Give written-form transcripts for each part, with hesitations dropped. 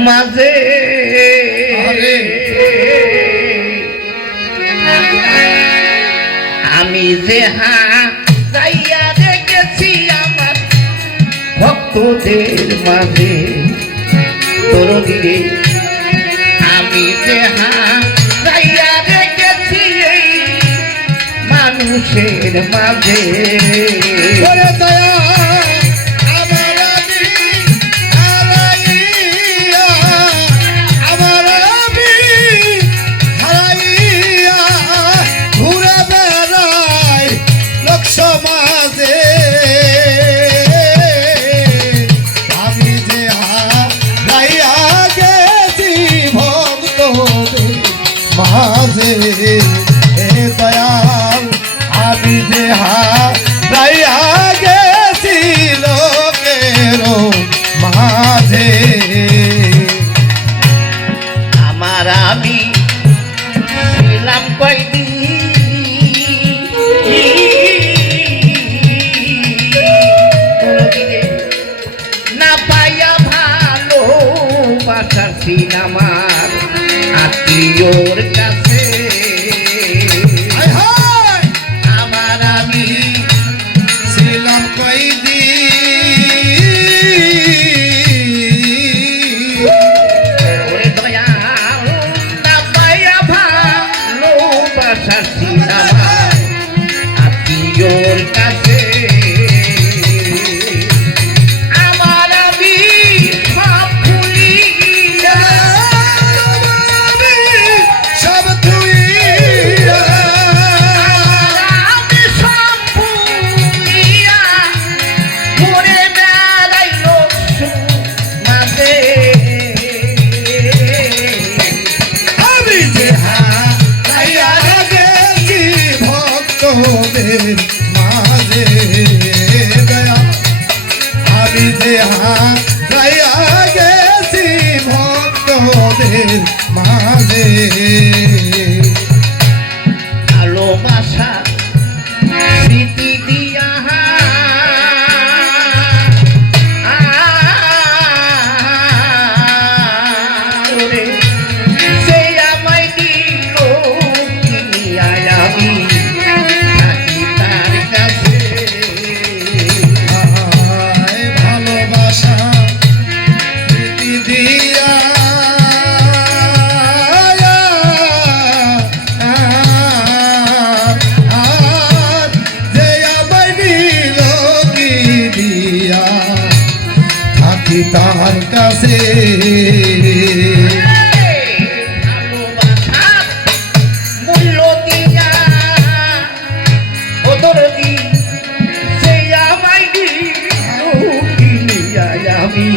মাঝে আমি যে হারাইয়া রেখেছি আমার ভক্তদের মাঝে তোর দিলে আমি যে হারাইয়া রেখেছি এই মানুষের মাঝে মাঝে এ দয়াল আমি যে হারাইয়া গেছি লোকের মাঝে আমার আমি ছিলাম কয়দিন না পাইয়া ভালো বাসার সিনেমার আত্মীয়র কাছে আমার আমি ছিলাম কয়দিন দয়াল না পাইয়া ভালো বাসার সিনেমার আত্মীয়র কাছে মাঝে দয়া আমি যে হারাইয়া গেছি ভক্তদের মাঝে ভালোবাসা স্মৃতি দিয়া সে আমায় দিল কিনিয়া আমি ভালোবাসা স্মৃতি দিয়া যে আমায় দিল কি দিয়া থাকি তার কাছে আমি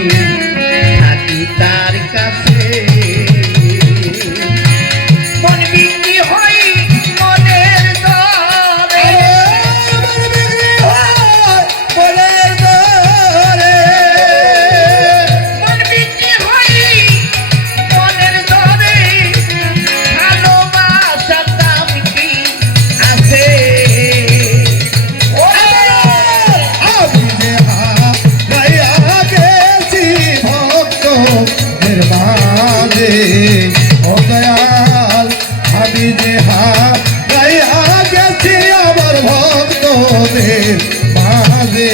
থাকি তার কাছে মন বিক্রি হয় মনের দরে মন বিক্রি হয় মনের দরে ভালোবাসার দাম কি আছে মাঝে ও দয়াল আমি যে হারাইয়া গেছি আমার ভক্তদের মাঝে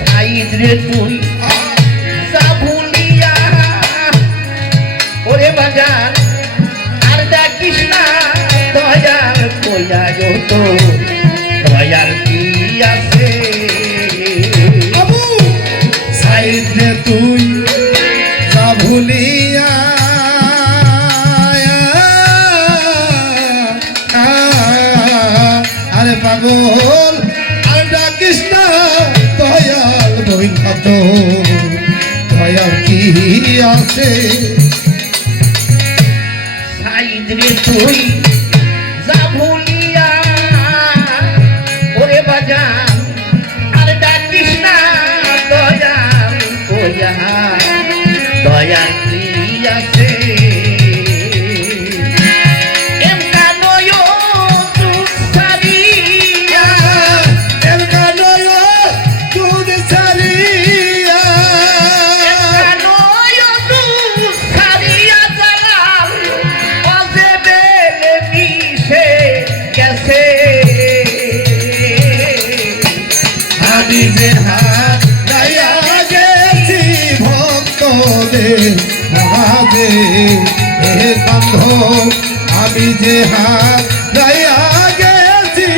সাইদ রে তুই যা ভুলিয়া ওরে বাজার আর ডাকিস না দয়াল কইয়া তো দয়াল কি আছে সাইদ রে তুই যা ভুলিয়া আরে পাগল আর ডাকিস না দয়াল বইন কত দয়াল কি আছে সাইদ রে তুই যা ভুলিয়া ওরে বাজার আর ডাকিস না দয়াল কইয়া দয়াল কি আছে আমি যে হারাইয়া গেছি ভক্তদের মাঝে হে বান্ধব আমি যে হারাইয়া গেছি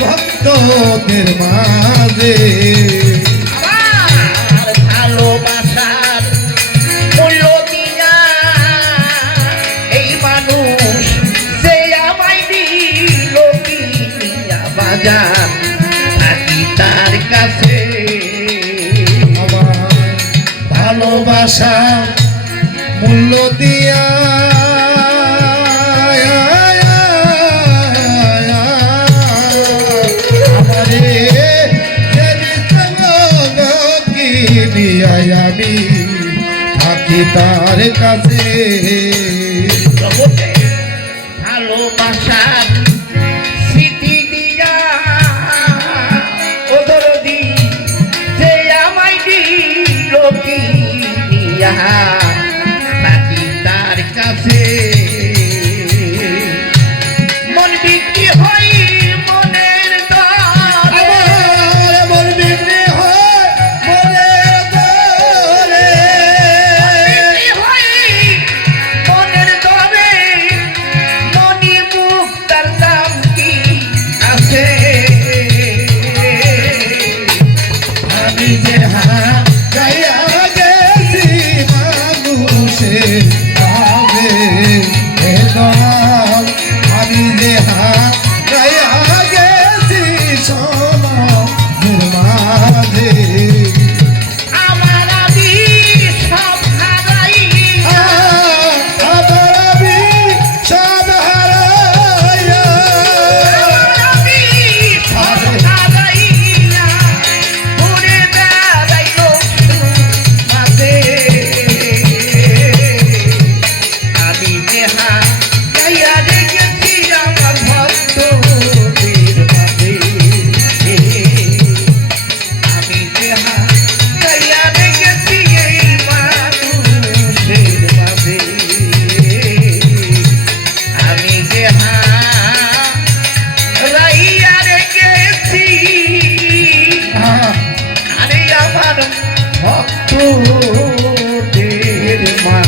ভক্তদের মাঝে আমার ভালোবাসার মূল্য দিয়া এই মানুষ যে আমায় দিল কিনিয়া বাজার থাকি তার কাছে আমার ভালোবাসা মূল্য দিয়া আমারে আমি থাকি তার কাছে জগতে ভালোবাসার স্মৃতি দিয়া ওদরদি যে আমায় দিল কিনিয়া থাকি তার কাছে মন বিক্রি হই মনের দরে আমার মন বিক্রি হয় মনের দরে বিক্রি হই মনের দরে মনি মুক্তার দাম কি আছে আমি যে হারাইয়া গেছি মানুষের মাঝে হে দয়াল আমি যে হারাইয়া গেছি সমাজের মাঝে আমার আদি সব হারাই আবার আমি সব হারাইয়া আমি সব হারাইয়া ঘুরে বেড়াই লোক মাঝে আমি দেহা গাইয়া রেখেছি আমার ভক্তদের মাঝে আমি দেহা গাইয়া রেখেছি এই মানুষের মাঝে আমি দেহা রাইয়া রেখেছি আরে আমার ভক্তদের মা